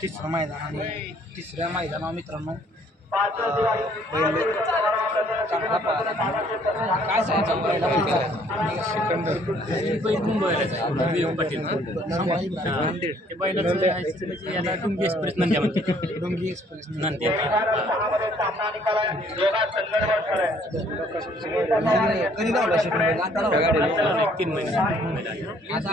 तिसरं मैदान आणि तिसऱ्या मैदानावर मित्रांनो चांगला पाहिला काय सांगायचं याला डुंगी एक्सप्रेस नंद्या म्हणते डोंगी एक्सप्रेस नंद्या कधी धावला शेकडे आता धावला 3 महिने आता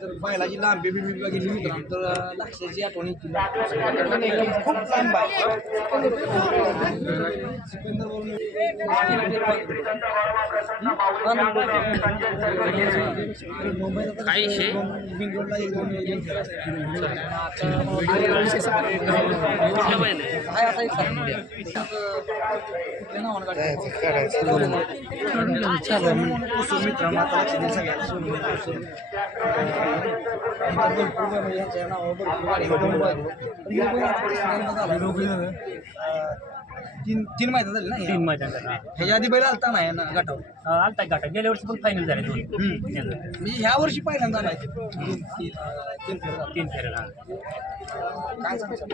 जर बैलाची लांबी बिंबी बघितली मित्रांनो तर लक्षाची आठवण येते खूप लांब आहे सिकंदर काय विषय बिंगोडला एक दोन मित्रांनो आता लक्ष देईल सगळ्यांना तीन मैदान झाले ना 3 मैदान ह्याच्या आधी बैल आलता नाही ना गटावर आलता गाठा गेल्या वर्षी पण फायनल झाले 2 म्हणजे ह्या वर्षी पहिल्यांदा नाही तीन फेऱ्या काय सांगतो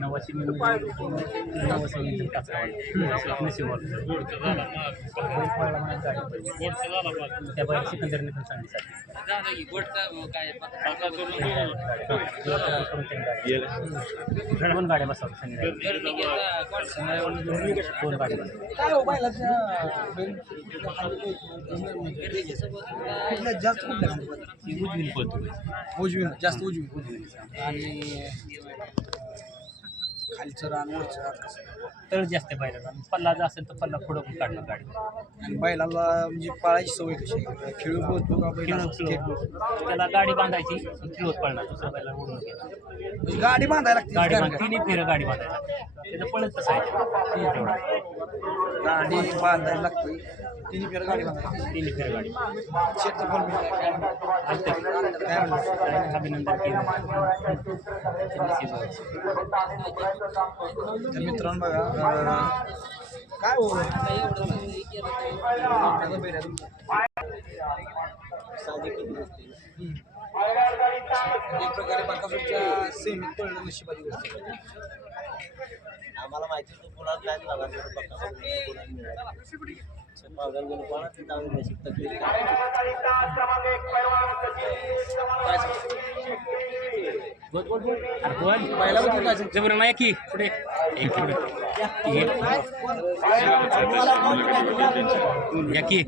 नवाशी त्या बाहेर सिकंदरने पण सांगितलं दोन गाड्या बसवल्या दोन गाड्या काय हो बैलाच्या जास्त उजवीन पळतो उजवी जास्त उजवी आणि खालचं रान वरचं रान कसं तळ जास्त बैलाला पल्ला जर असेल तर पल्ला पुढं पण काढणार गाडी आणि बैलाला म्हणजे पाळायची सवय कशी खेळू बोलतो का बैल त्याला गाडी बांधायची खेळत पळणार दुसऱ्या बैला उडून गेला गाडी बांधायला गाडी लागते तिन्ही फेरं गाडी बांधायला त्याचं पळत तसं आहे तेवढं गाडी बांधायला लागते तिन्ही फेर गाडी बांधायची तिन्ही फेरं गाडी शेतचं पण काय म्हणलं अभिनंदन केलं तर मित्रांनो बघा काय हो एक प्रकारे बाकासूरच्या सेमीत पडलं नशिबाची गोष्ट आम्हाला माहिती होतं कोणाला काय लागणार पहिला जबर नाही की पुढे या की